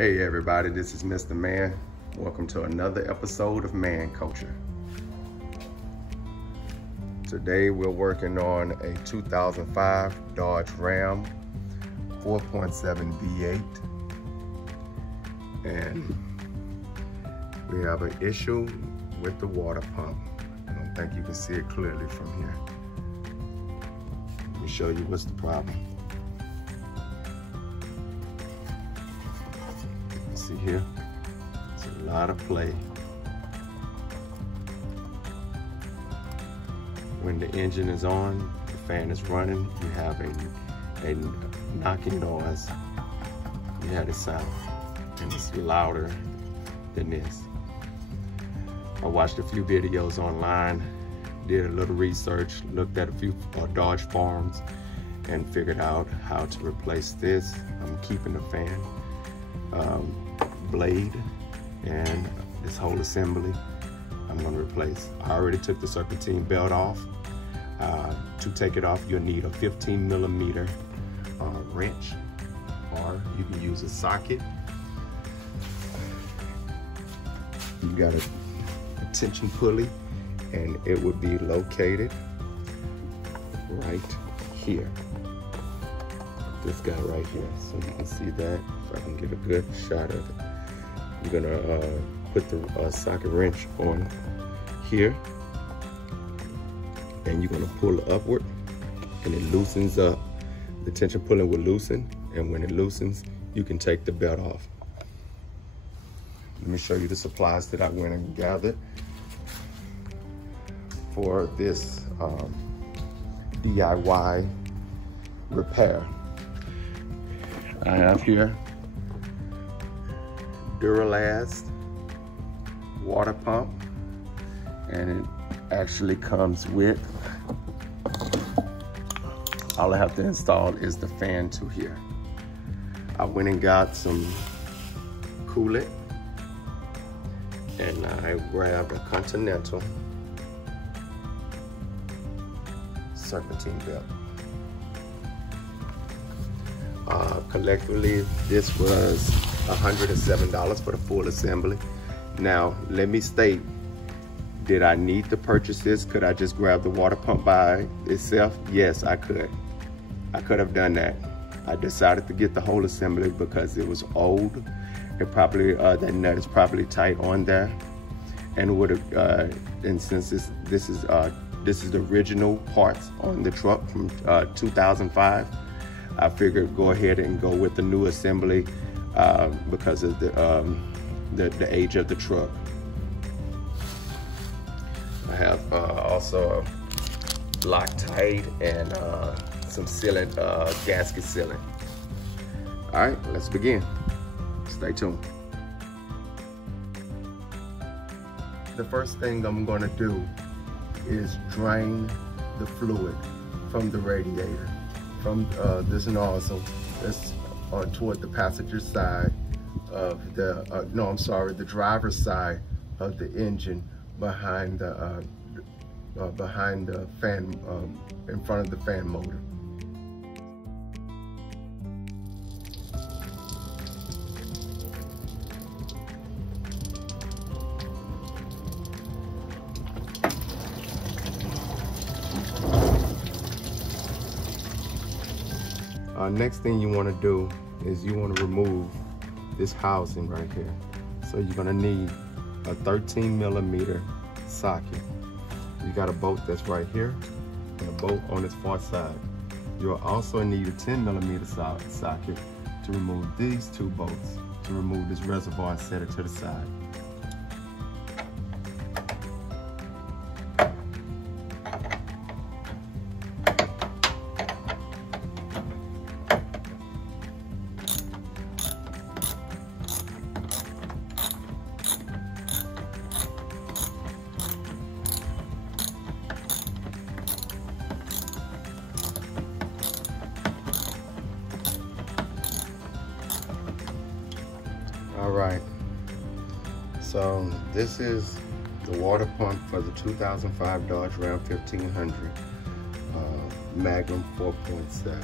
Hey everybody, this is Mr. Man. Welcome to another episode of Man Culture. Today we're working on a 2005 Dodge Ram 4.7 V8. And we have an issue with the water pump. I don't think you can see it clearly from here. Let me show you what's the problem. See here, it's a lot of play. When the engine is on, the fan is running, you have a knocking noise. You have the sound, and it's louder than this. I watched a few videos online, did a little research, looked at a few Dodge forums, and figured out how to replace this. I'm keeping the fan blade and this whole assembly I'm going to replace. I already took the serpentine belt off. To take it off, you'll need a 15mm wrench, or you can use a socket. You got a tension pulley, and it would be located right here. This guy right here, so you can see that. If I can get a good shot of it. You're gonna put the socket wrench on here, and you're gonna pull upward, and it loosens up. The tension pulling will loosen, and when it loosens, you can take the belt off. Let me show you the supplies that I went and gathered for this DIY repair. I have here Duralast water pump, and it actually comes with, all I have to install is the fan to here. I went and got some coolant, and I grabbed a Continental serpentine belt. Collectively, this was $107 for the full assembly. Now, let me state, did I need to purchase this? Could I just grab the water pump by itself? Yes, I could. I could have done that. I decided to get the whole assembly because it was old. It probably, that nut is probably tight on there. And would have, and since this is the original parts on the truck from 2005, I figured go ahead and go with the new assembly because of the age of the truck. I have also a Loctite and some sealant, gasket sealing. All right, let's begin. Stay tuned. The first thing I'm gonna do is drain the fluid from the radiator, from this nozzle that's toward the passenger side of the, the driver's side of the engine, behind the fan, in front of the fan motor. Next thing you want to do is you want to remove this housing right here. So you're going to need a 13mm socket. You got a bolt that's right here and a bolt on its far side. You'll also need a 10mm socket to remove these two bolts, to remove this reservoir and set it to the side. All right, so this is the water pump for the 2005 Dodge Ram 1500 Magnum 4.7.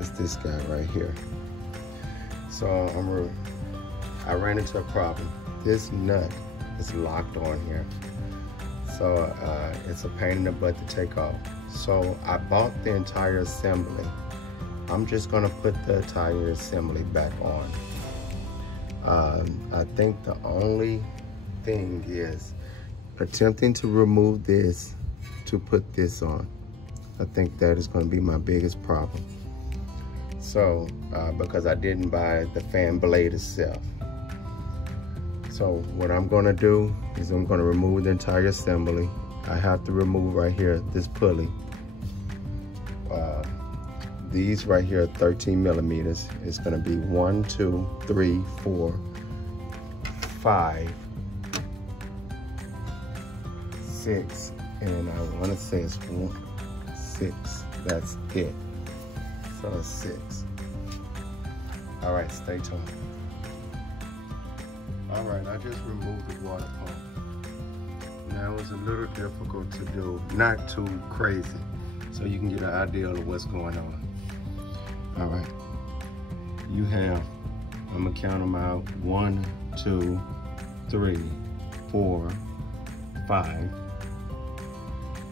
It's this guy right here. So I'm I ran into a problem. This nut is locked on here. So it's a pain in the butt to take off. So I bought the entire assembly. I'm just gonna put the entire assembly back on. I think the only thing is attempting to remove this to put this on. I think that is gonna be my biggest problem. So, because I didn't buy the fan blade itself. So what I'm gonna do is I'm gonna remove the entire assembly. I have to remove right here, this pulley. These right here are 13 millimeters. It's gonna be 1, 2, 3, 4, 5, 6, and I wanna say it's 6, that's it. So it's 6. All right, stay tuned. All right, I just removed the water pump. Now it was a little difficult to do, not too crazy, so you can get an idea of what's going on. All right, you have, I'm gonna count them out, 1, 2, 3, 4, 5,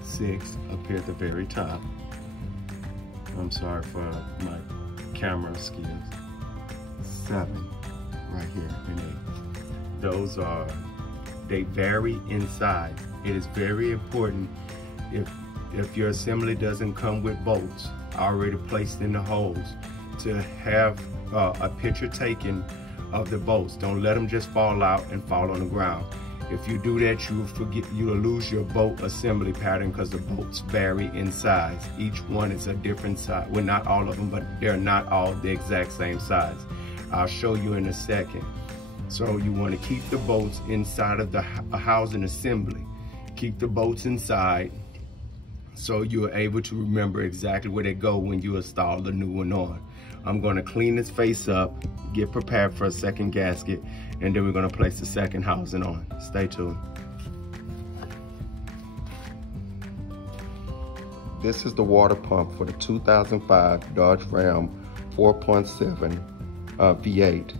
6, up here at the very top. I'm sorry for my camera skills. 7, right here, and 8. Those are, they vary in size. It is very important if your assembly doesn't come with bolts already placed in the holes to have a picture taken of the bolts. Don't let them just fall out and fall on the ground. If you do that, you will lose your bolt assembly pattern because the bolts vary in size. Each one is a different size. Well, not all of them, but they're not all the exact same size. I'll show you in a second. So you want to keep the bolts inside of the housing assembly. Keep the bolts inside so you're able to remember exactly where they go when you install the new one on. I'm going to clean this face up, get prepared for a second gasket, and then we're going to place the second housing on. Stay tuned. This is the water pump for the 2005 Dodge Ram 4.7 V8.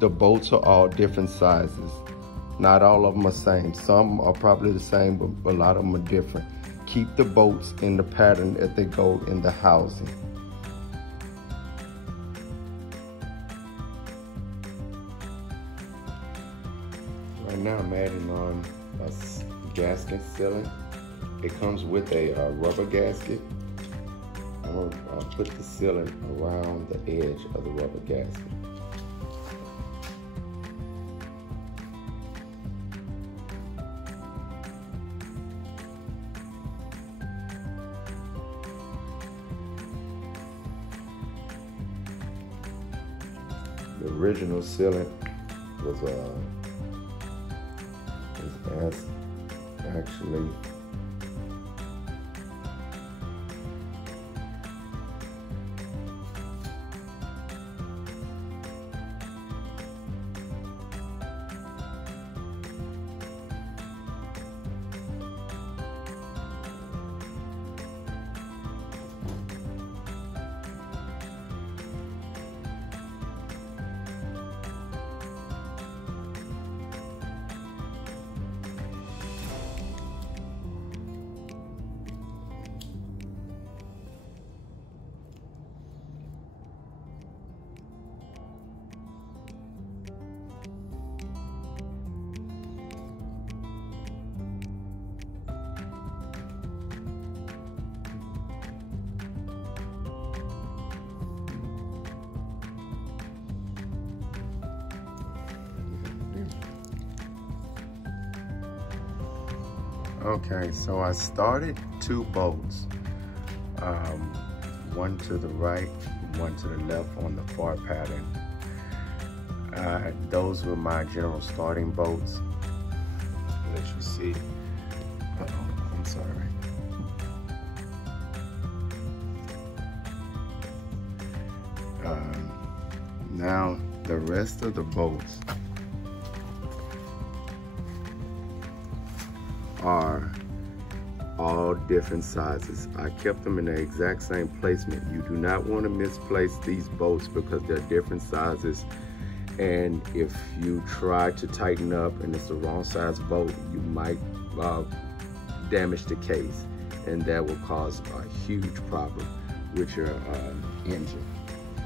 The bolts are all different sizes. Not all of them are the same. Some are probably the same, but a lot of them are different. Keep the bolts in the pattern as they go in the housing. Right now I'm adding on a gasket sealant. It comes with a rubber gasket. I'm going to put the sealant around the edge of the rubber gasket. The original sealant was actually okay, so I started 2 bolts, one to the right, one to the left on the far pattern. Those were my general starting bolts. Let you see. I'm sorry. Now the rest of the bolts are all different sizes. I kept them in the exact same placement. You do not want to misplace these bolts because they're different sizes And if you try to tighten up and it's the wrong size bolt, you might damage the case, and that will cause a huge problem with your engine.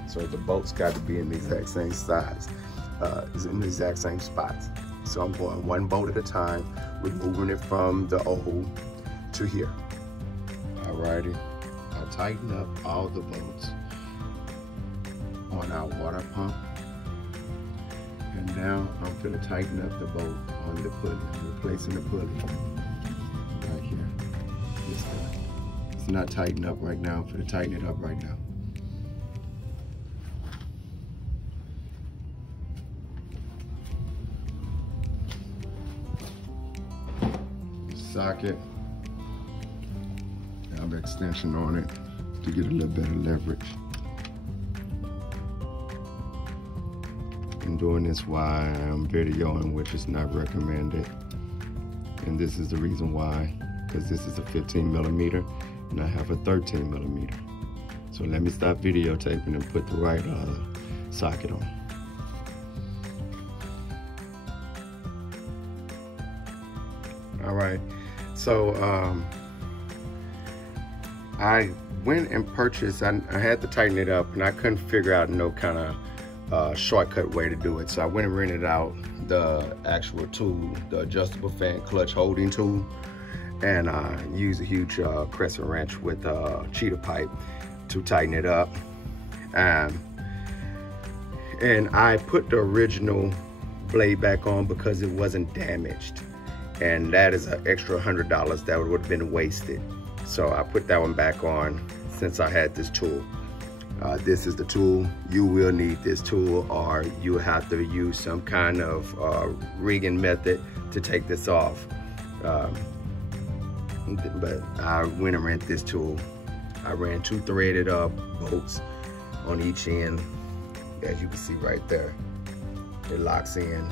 So the bolt's got to be in the exact same size, in the exact same spots. So I'm going one bolt at a time, removing it from the O to here. Alrighty, I tighten up all the bolts on our water pump. And now I'm gonna tighten up the bolt on the pulley. I'm replacing the pulley right here. It's not tightened up right now. I'm gonna tighten it up right now. Socket. I have an extension on it to get a little better leverage. I'm doing this while I'm videoing, which is not recommended. And this is the reason why, because this is a 15 millimeter and I have a 13 millimeter. So let me stop videotaping and put the right socket on. All right, so I went and purchased, I had to tighten it up and I couldn't figure out no kind of shortcut way to do it. So I went and rented out the actual tool, the adjustable fan clutch holding tool, and I used a huge crescent wrench with cheater pipe to tighten it up. And I put the original blade back on because it wasn't damaged, and that is an extra $100 that would have been wasted. So I put that one back on since I had this tool. This is the tool. You will need this tool, or you have to use some kind of rigging method to take this off. But I went and rented this tool. I ran 2 threaded bolts on each end, as you can see right there. It locks in.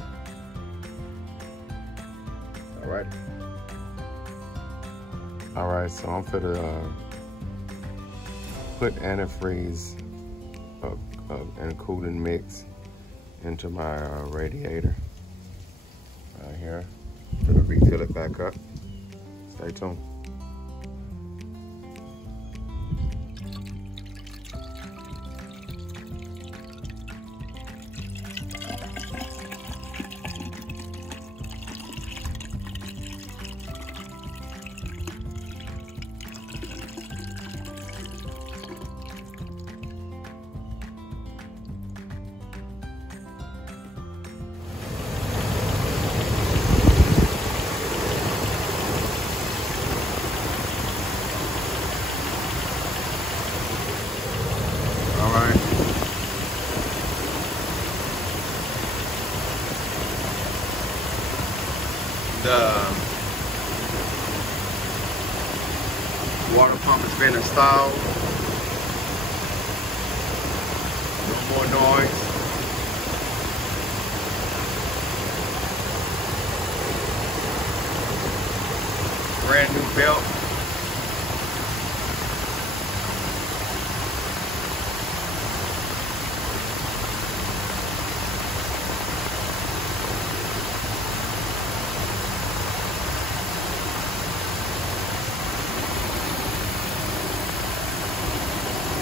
All right. All right, so I'm gonna put antifreeze and cooling mix into my radiator right here. I'm gonna refill it back up. Stay tuned. The water pump has been installed. No more noise. Brand new belt.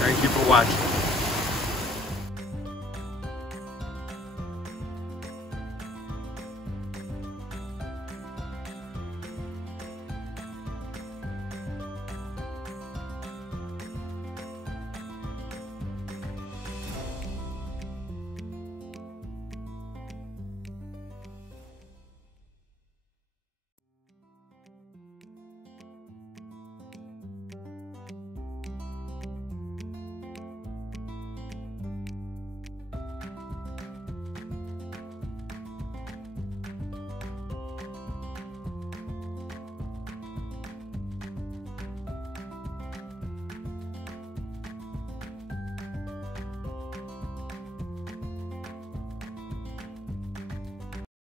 Thank you for watching.